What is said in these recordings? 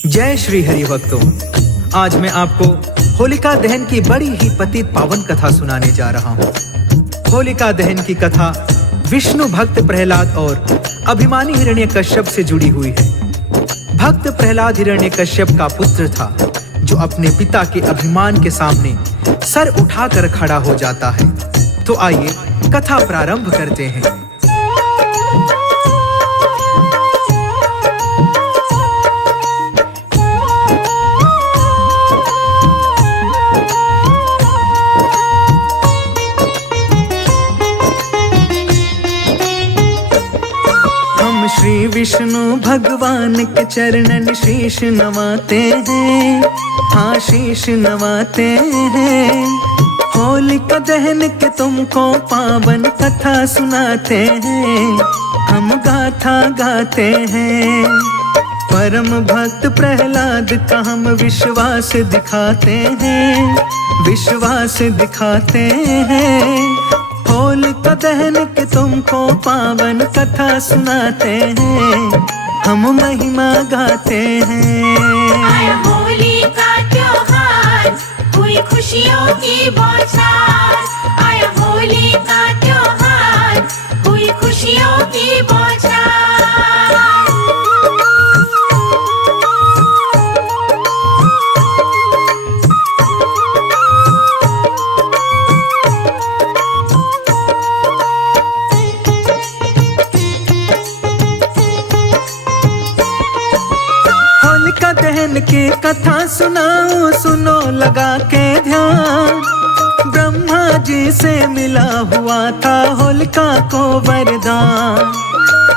जय श्री हरि भक्तों, आज मैं आपको होलिका दहन की बड़ी ही पतित पावन कथा सुनाने जा रहा हूँ। होलिका दहन की कथा विष्णु भक्त प्रहलाद और अभिमानी हिरण्यकश्यप से जुड़ी हुई है। भक्त प्रहलाद हिरण्यकश्यप का पुत्र था, जो अपने पिता के अभिमान के सामने सर उठाकर खड़ा हो जाता है। तो आइए कथा प्रारंभ करते हैं। श्री विष्णु भगवान के चरणन शीश नवाते हैं, हाँ शीश नवाते हैं। होलिका दहन के तुमको पावन कथा सुनाते हैं, हम गाथा गाते हैं। परम भक्त प्रहलाद का हम विश्वास दिखाते हैं, विश्वास दिखाते हैं। होलिका दहन के तुमको पावन कथा सुनाते हैं, हम महिमा गाते हैं। आया होली का त्योहार, हुई खुशियों की बौछार। आया होली का त्योहार, हुई खुशियों की बौछार। दहन की कथा सुनाओ, सुनो लगा के ध्यान। ब्रह्मा जी से मिला हुआ था होलिका को वरदान।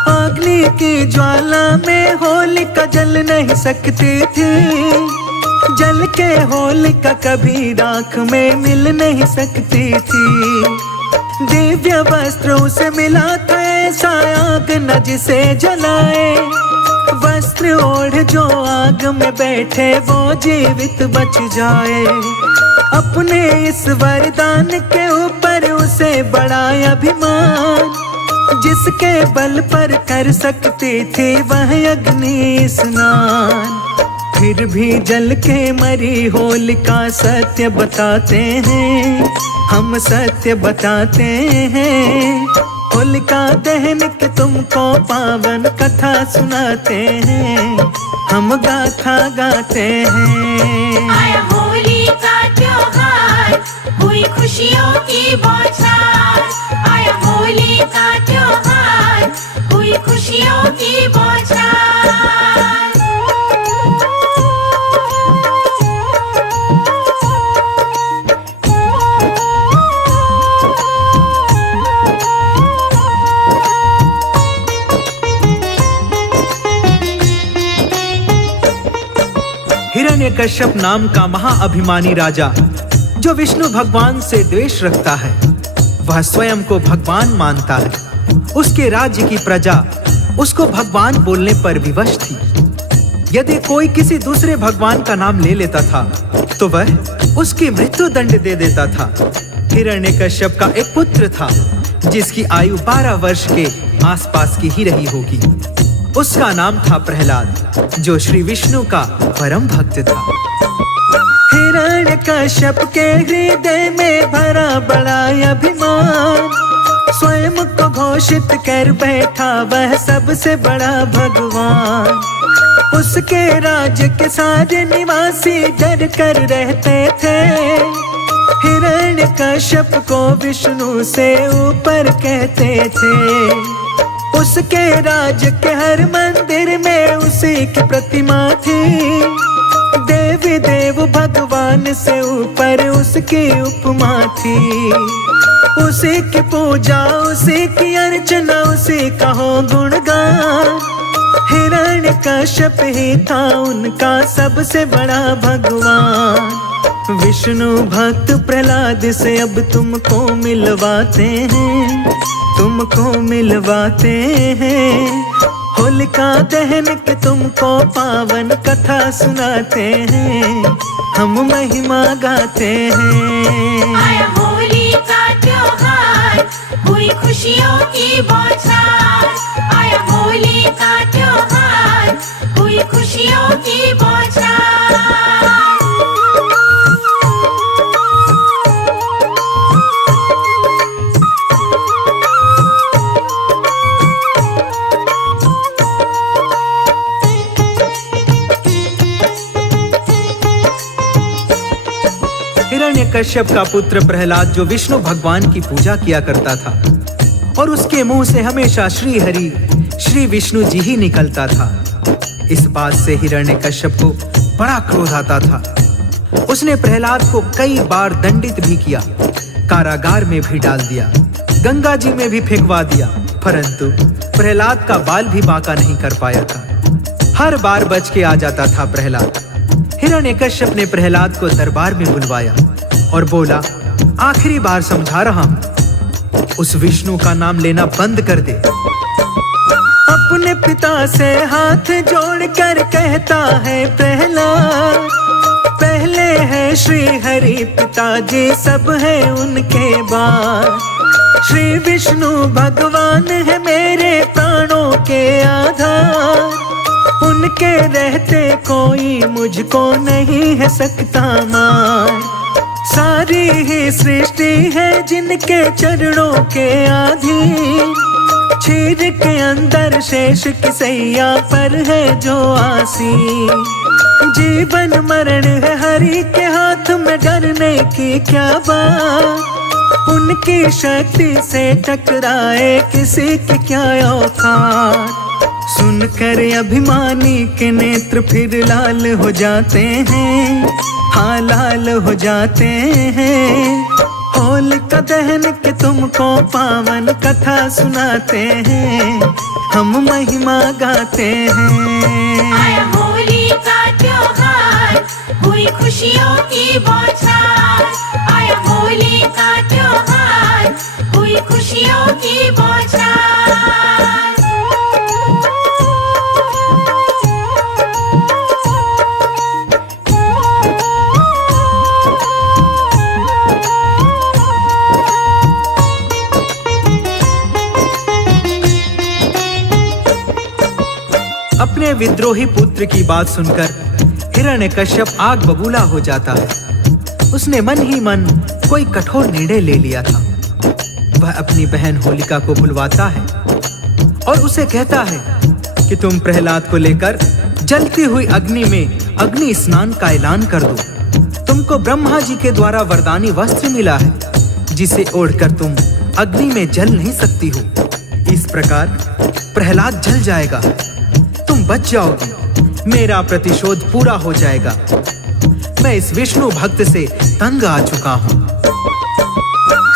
अग्नि की ज्वाला में होलिका जल नहीं सकती थी, जल के होलिका कभी राख में मिल नहीं सकती थी। दिव्य वस्त्र उसे मिला था, ऐसा आग न जिसे जलाए। वस्त्र ओढ़ जो आग में बैठे, वो जीवित बच जाए। अपने इस वरदान के ऊपर उसे बड़ा अभिमान, जिसके बल पर कर सकती थी वह अग्नि स्नान। फिर भी जल के मरी होलिका सत्य बताते हैं, हम सत्य बताते हैं। होलिका दहन के तुमको पावन कथा सुनाते हैं, हम गाथा गाते हैं। आया होली का त्योहार, हुई खुशियों की बौछार। आया होली का त्योहार, हुई खुशियों की बौछार। हिरण्यकश्यप नाम का महाअभिमानी राजा, जो विष्णु भगवान से द्वेष रखता है, वह स्वयं को भगवान मानता है। उसके राज्य की प्रजा उसको भगवान बोलने पर विवश थी। यदि कोई किसी दूसरे भगवान का नाम ले लेता था, तो वह उसकी मृत्यु दंड दे देता था। हिरण्यकश्यप का एक पुत्र था, जिसकी आयु 12 वर्ष के आसपास की ही रही होगी। उसका नाम था प्रहलाद, जो श्री विष्णु का परम भक्त था। हिरण्यकश्यप के हृदय में भरा बड़ा अभिमान, स्वयं को घोषित कर बैठा वह सबसे बड़ा भगवान। उसके राज्य के सारे निवासी डर कर रहते थे। हिरण्यकश्यप को विष्णु से ऊपर कहते थे। उसके राज्य के हर मंदिर में उसी की प्रतिमा थी। देवी देव भगवान से ऊपर उसकी उपमा थी। उसी की पूजा, उसी की अर्चना, उसी का हो गुणगान। हिरण्यकश्यप ही था उनका सबसे बड़ा भगवान। विष्णु भक्त प्रहलाद से अब तुमको मिलवाते हैं, तुमको मिलवाते हैं। होलिका दहन के तुमको पावन कथा सुनाते हैं, हम महिमा गाते हैं। आया होली का त्योहार, हुई खुशियों की बौछार। आया होली का त्योहार, हुई खुशियों की बौछार। हिरण्यकश्यप का पुत्र प्रहलाद जो विष्णु भगवान की पूजा किया करता था और उसके मुंह से हमेशा श्री हरि श्री विष्णु जी ही निकलता था। इस बात से हिरण्यकश्यप को बड़ा क्रोध आता था। उसने प्रहलाद को कई बार दंडित भी किया, कारागार में भी डाल दिया, गंगा जी में भी फेंकवा दिया, परंतु प्रहलाद का बाल भी बांका नहीं कर पाया था। हर बार बच के आ जाता था प्रहलाद। हिरण्यकश्यप ने प्रहलाद को दरबार में बुलवाया और बोला, आखिरी बार समझा रहा हूं, उस विष्णु का नाम लेना बंद कर दे। अपने पिता से हाथ जोड़कर कहता है प्रहलाद, पहले है श्री हरि पिताजी, सब है उनके बाद। श्री विष्णु भगवान है मेरे प्राणों के आधार, उनके रहते कोई मुझको नहीं है सकता मार। सारी ही सृष्टि है जिनके चरणों के अधीन, क्षीर के अंदर शेष की सैया पर है जो आसीन। जीवन मरण है हरि के हाथ में, डरने की क्या बात, उनकी शक्ति से टकराए किसी की क्या औकात। सुनकर अभिमानी के नेत्र फिर लाल हो जाते हैं, हाँ लाल हो जाते हैं। होलिका दहन के तुमको पावन कथा सुनाते हैं, हम महिमा गाते हैं। आया होली का त्योहार, हुई खुशियों की बौछार। आया होली का त्योहार, हुई खुशियों की बौछार। अपने विद्रोही पुत्र की बात सुनकर हिरण्यकश्यप आग बबूला हो जाता है। उसने मन ही मन कोई कठोर निर्णय ले लिया था। वह अपनी बहन होलिका को बुलवाता है और उसे कहता है कि तुम प्रहलाद को लेकर जलती हुई अग्नि में अग्नि स्नान का ऐलान कर दो। तुमको ब्रह्मा जी के द्वारा वरदानी वस्त्र मिला है, जिसे ओढ़कर तुम अग्नि में जल नहीं सकती हो। इस प्रकार प्रहलाद जल जाएगा, तुम बच जाओगी, मेरा प्रतिशोध पूरा हो जाएगा। मैं इस विष्णु भक्त से तंग आ चुका हूँ।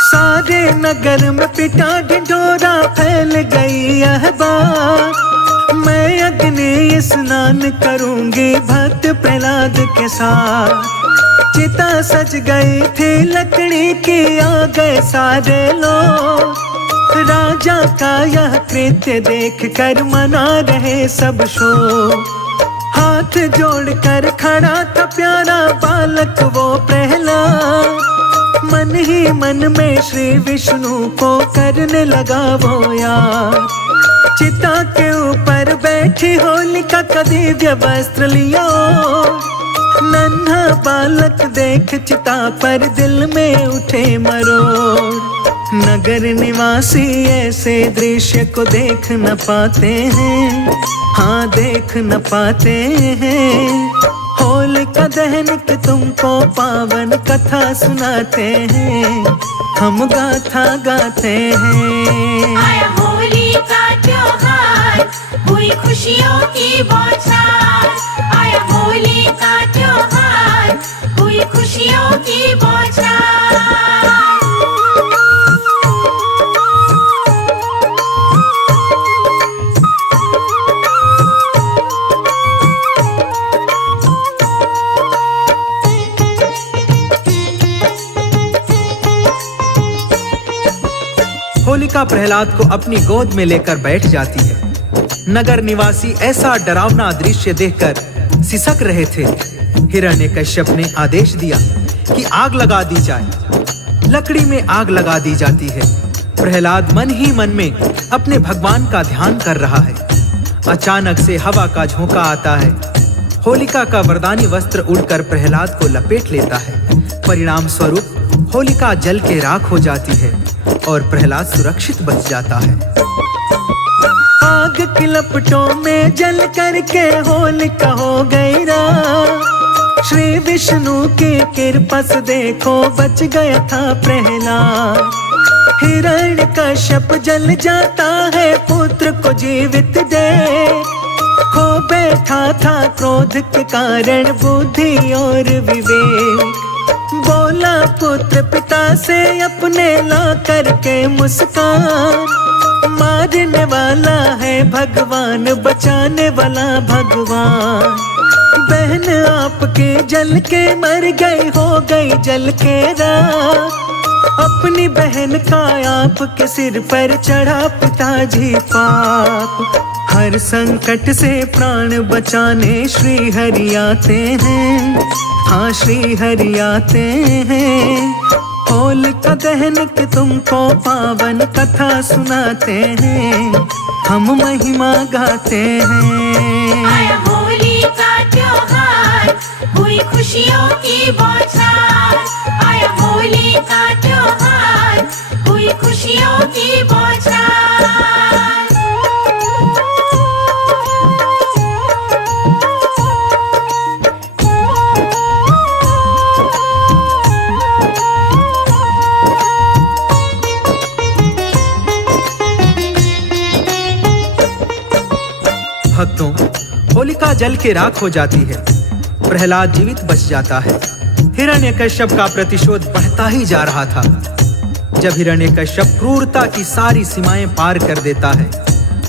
सारे नगर में पिटा ढिढोरा फैल गई यह बात, मैं अग्नि स्नान करूंगी भक्त प्रहलाद के साथ। चिता सज गई थी लकड़ी की, आ गए सारे लोग। राजा का यह कृत्य देख कर मना रहे सब शोक। हाथ जोड़कर खड़ा था प्यारा बालक वो प्रहलाद, मन ही मन में श्री विष्णु को करने लगा वो याद। चिता के ऊपर बैठी होलिका का दिव्य वस्त्र लियो, नन्हा बालक देख चिता पर दिल में उठे मरोड़। नगर निवासी ऐसे दृश्य को देख न पाते हैं, हाँ देख न पाते हैं। होलिका दहन के तुमको पावन कथा सुनाते हैं, हम गाथा गाते हैं। आया होली का त्योहार, हुई खुशियों की बौछार। आया होली का त्योहार, हुई खुशियों की बौछार। होलिका प्रहलाद को अपनी गोद में लेकर बैठ जाती है। नगर निवासी ऐसा डरावना दृश्य देखकर सिसक रहे थे। हिरण्यकश्यप ने आदेश दिया कि आग लगा दी जाए। लकड़ी में आग लगा दी जाती है। प्रहलाद मन ही मन में अपने भगवान का ध्यान कर रहा है। अचानक से हवा का झोंका आता है। होलिका का वरदानी वस्त्र उड़कर प्रहलाद को लपेट लेता है। परिणाम स्वरूप होलिका जल के राख हो जाती है और प्रहलाद सुरक्षित बच जाता है। आग की लपटों में जल करके होलिका हो गई राख। श्री विष्णु विष्णु की कृपा से देखो बच गया था प्रहलाद। हिरण्यकश्यप जल जाता है पुत्र को जीवित दे, खो बैठा था क्रोध के कारण बुद्धि और विवेक। बोला पुत्र पिता से अपने ला करके मुस्कान, मारने वाला है भगवान बचाने वाला भगवान। बहन आपके जल के मर गई हो गई जल के राख, अपनी बहन का आपके सिर पर चढ़ा पिताजी पाप। हर संकट से प्राण बचाने श्री हरि आते हैं, हाँ श्री हरि आते हैं। होलिका दहन के तुमको पावन कथा सुनाते हैं, हम महिमा गाते हैं। आया होली का त्योहार, हुई खुशियों की बौछार। आया होली का त्योहार, हुई खुशियों की बौछार। भक्तों, होलिका जल के राख हो जाती है, प्रहलाद जीवित बच जाता है। हिरण्यकश्यप का प्रतिशोध बढ़ता ही जा रहा था। जब हिरण्यकश्यप क्रूरता की सारी सीमाएं पार कर देता है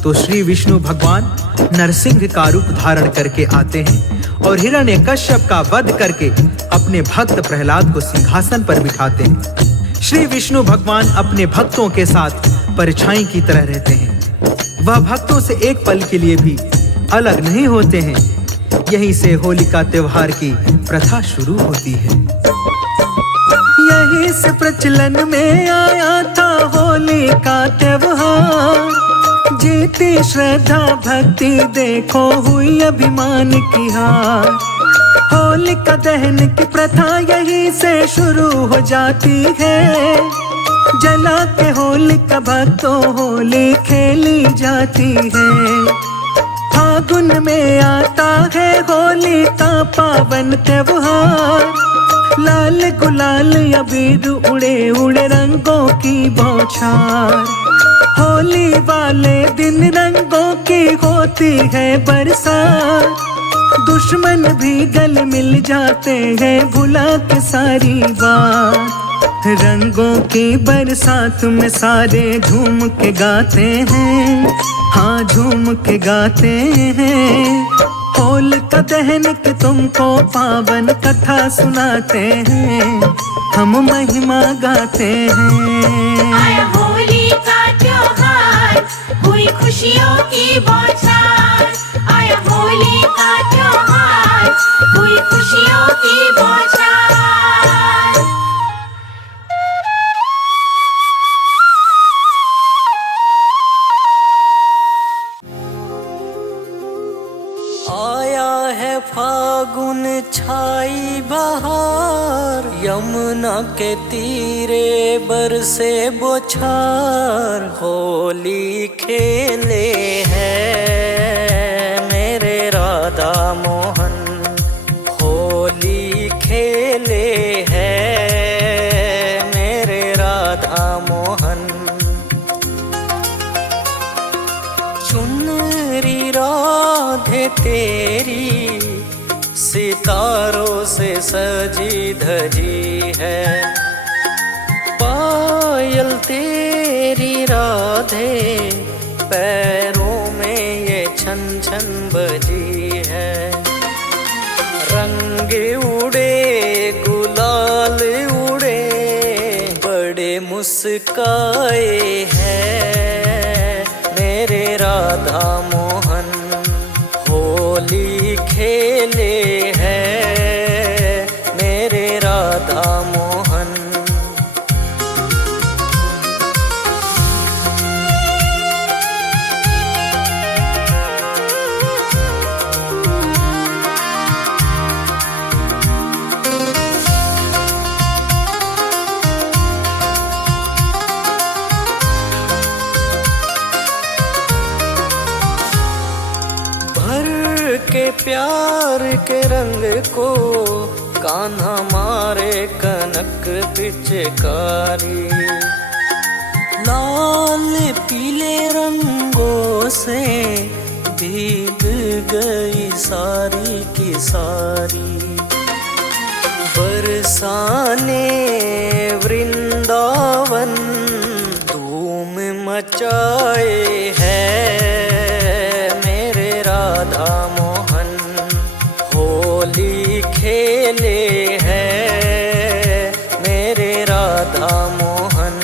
तो श्री विष्णु भगवान नरसिंह का रूप धारण करके आते हैं और हिरण्यकश्यप का वध करके अपने भक्त प्रहलाद को सिंहासन पर बिठाते हैं। श्री विष्णु भगवान अपने भक्तों के साथ परछाई की तरह रहते हैं। वह भक्तों से एक पल के लिए भी अलग नहीं होते हैं। यहीं से होलिका त्योहार की प्रथा शुरू होती है। यहीं से प्रचलन में आया था होली का त्योहार, जीती श्रद्धा भक्ति देखो हुई अभिमान की हार। होलिका दहन की प्रथा यहीं से शुरू हो जाती है, जला के होलिका भक्तों होली खेली जाती है। फागुन में आता है होली का पावन त्योहार, लाल गुलाल अबीर उड़े उड़े रंगों की बौछार। होली वाले दिन रंगों की होती है बरसात, दुश्मन भी गले मिल जाते हैं भुला के सारी बात। रंगों की बरसात में सारे झूम के गाते हैं, हाँ झूम के गाते हैं। होलिका दहन के तुमको पावन कथा सुनाते हैं, हम महिमा गाते हैं। आया होली का त्योहार, हुई खुशियों की बौछार। आया होली का त्योहार, हुई खुशियों की बौछार। आया है फागुन छाई बहार, यमुना के तीरे बरसे बौछार। होली खेले हैं मेरे राधा मोहन, होली खेले हैं मेरे राधा मोहन। चुनरी राधे तेरी सितारों से सजी धजी है, पायल तेरी राधे पैरों में ये छन छन बजी है। रंग उड़े गुलाल उड़े बड़े मुस्काए हैं मेरे राधा मोहन, होली खेले हैं मेरे राधा मोहन। के प्यार के रंग को कान्हा मारे कनक पिचकारी। लाल पीले रंगों से भीग गई सारी की सारी। बरसाने वृंदावन धूम मचाए है मेरे राधा मोहन। होली खेले हैं मेरे राधा मोहन।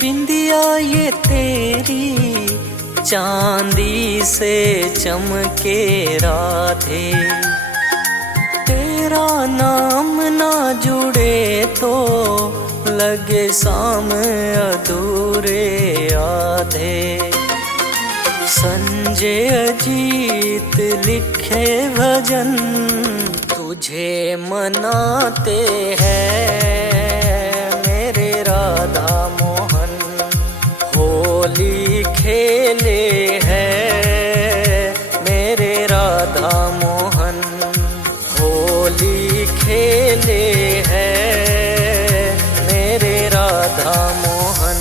बिंदिया ये तेरी चांदी से चमके राधे। तेरा नाम ना जुड़े तो लगे शाम अधूरे आधे। संजय अजीत लिखे भजन तुझे मनाते हैं मेरे राधा मोहन। होली खेले हैं मेरे राधा मोहन। होली खेले हैं मेरे राधा मोहन।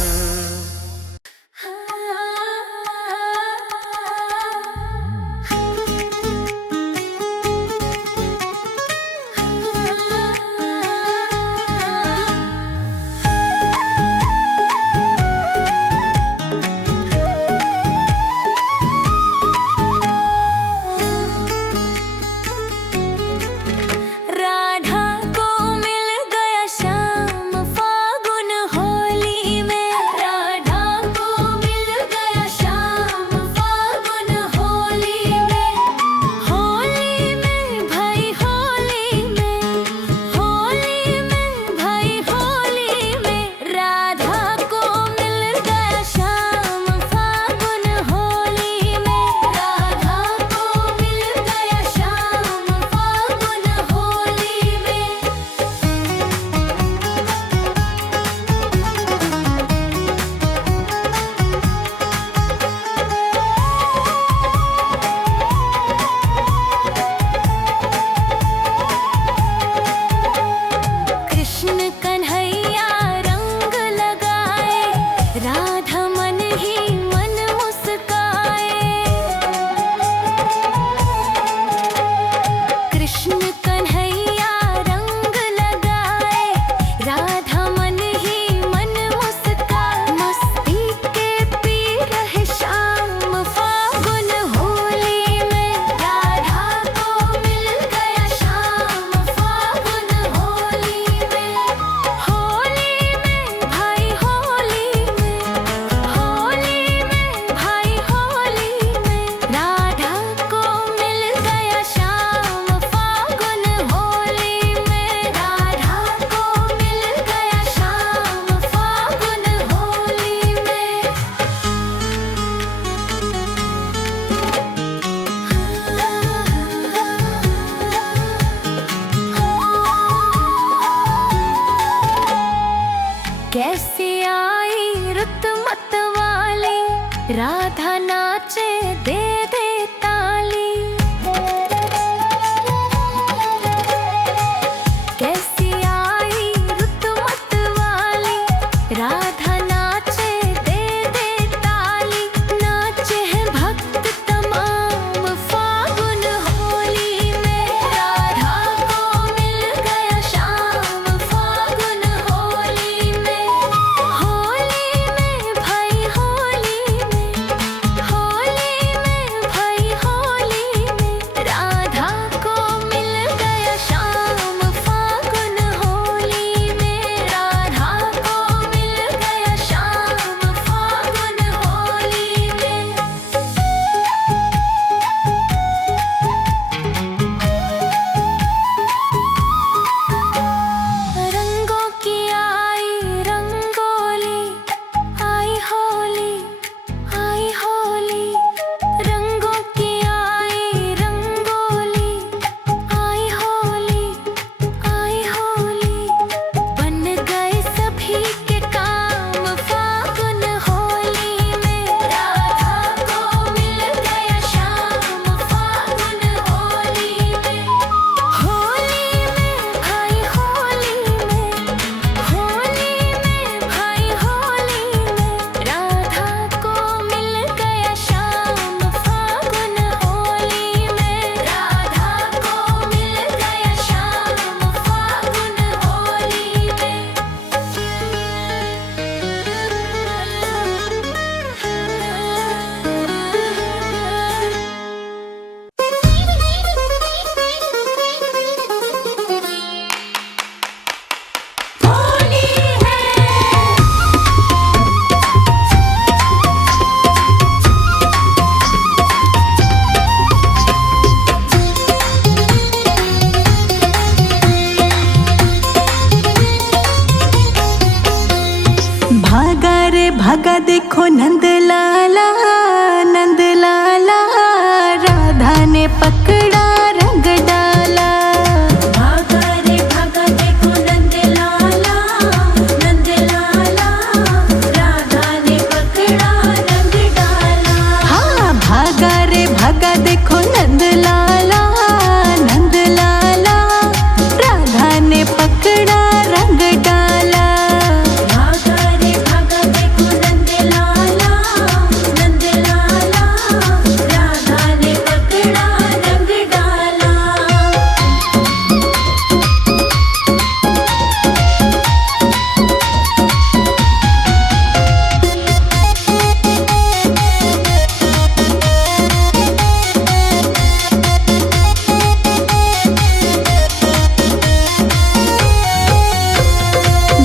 कैसे आई रुत मत वाली राधा नाचे दे दे ताली। कैसी आई रुत मत वाली राधा नाचे दे दे ताली। नाचे हैं भक्त तमाम फागुन होली में। राधा को मिल गया शाम फागुन होली में। होली में भाई होली में, होली में भागा देखो नंद लाला, नंद लाला, राधा ने पकड़ा रंग डाला। भागा रे भागा देखो नंद लाला, नंद लाला, राधा ने पकड़ा रंग डाला। हाँ भागा रे भागा देखो नंद लाला, नंद लाला, राधा ने पकड़ा रंग डाला। भागा रे भागा देखो नंद लाला, नंद लाला, राधा ने पकड़ा रंग डाला।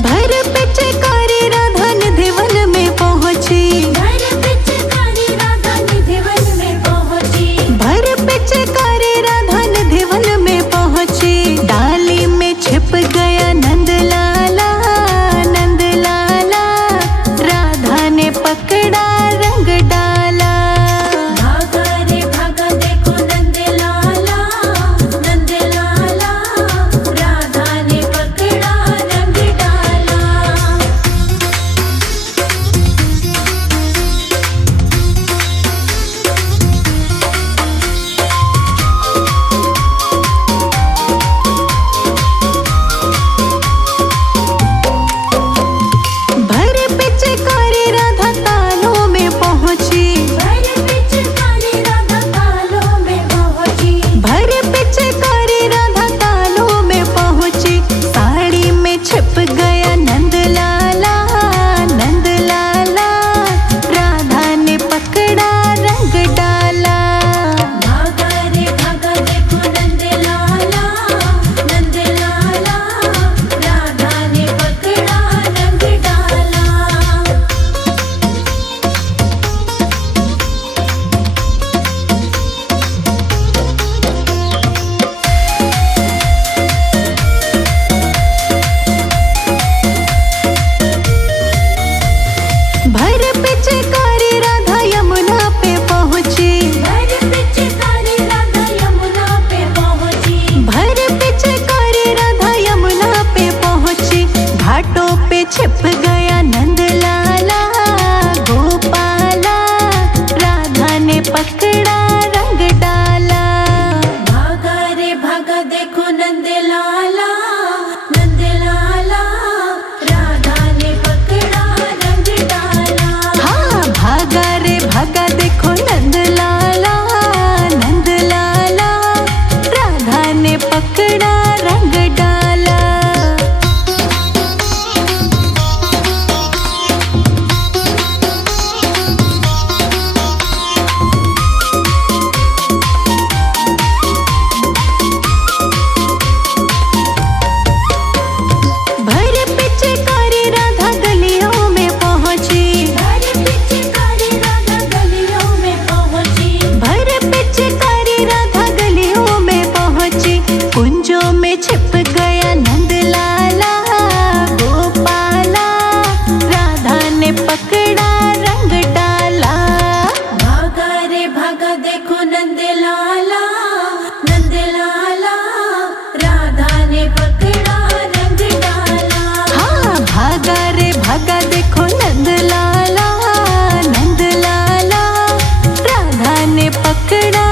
भर पिचकारी राधा निधि वन में पहुंची, भर पिचकारी राधा निधि वन में पहुंची। भर पिचकारी राधा निधि वन में पहुंची। डाली में छिप गया नंद लाला, नंद लाला, राधा ने पकड़ा रंग डाला। भागा रे भागा देखो नंद लाला, नंद लाला, राधा ने पकड़ा रंग डाला। भर पिचकारी राधा तालों में पहुंची, भर पिचकारी राधा तालों में पहुंची। भर पिचकारी राधा तालों में पहुंची। साड़ी में छिप गया नंद लाला, नंद लाला, राधा ने पकड़ा रंग डाला। भागा रे भागा देखो नंद लाला, नंद लाला, राधा ने पकड़ा रंग डाला। भर पिचकारी राधा यमुना पे पहुंची, भर पिचकारी राधा यमुना पे पहुंची। भर पिचकारी राधा यमुना पे पहुंची। घाटों पे छिप गया नंद लाला, गोपाला, राधा ने पकड़ा रंग डाला। भागा रे भागा देखो नंद लाला, नंद लाला, राधा ने पकड़ा रंग डाला। हाँ भागा रे भागा देखो नंद लाला, नंद लाला, राधा ने पकड़ा रंग डाला। भर पिचकारी राधा गलियों में पहुंची, भर पिचकारी राधा गलियों में पहुंची। भर पिचकारी राधा गलियों में पहुंची। कुंजों में छिप गया नंद लाला, गोपाला, राधा ने पकड़ा रंग डाला। भागा रे भागा देखो नंद लाला, नंद लाला, राधा ने पकड़ा रंग डाला। हाँ भागा रे भागा देखो नंद लाला, नंद लाला, राधा ने पकड़ा